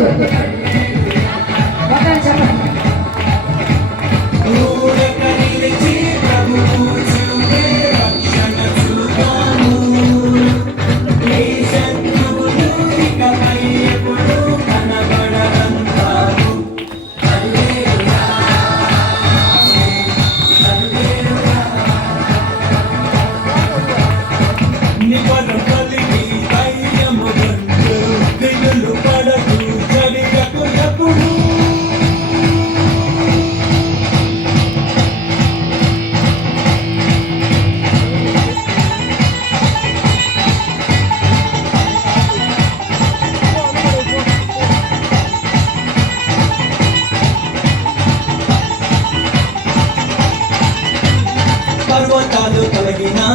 Thank you. గర్వకాలు తొలగినా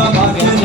Bhagavan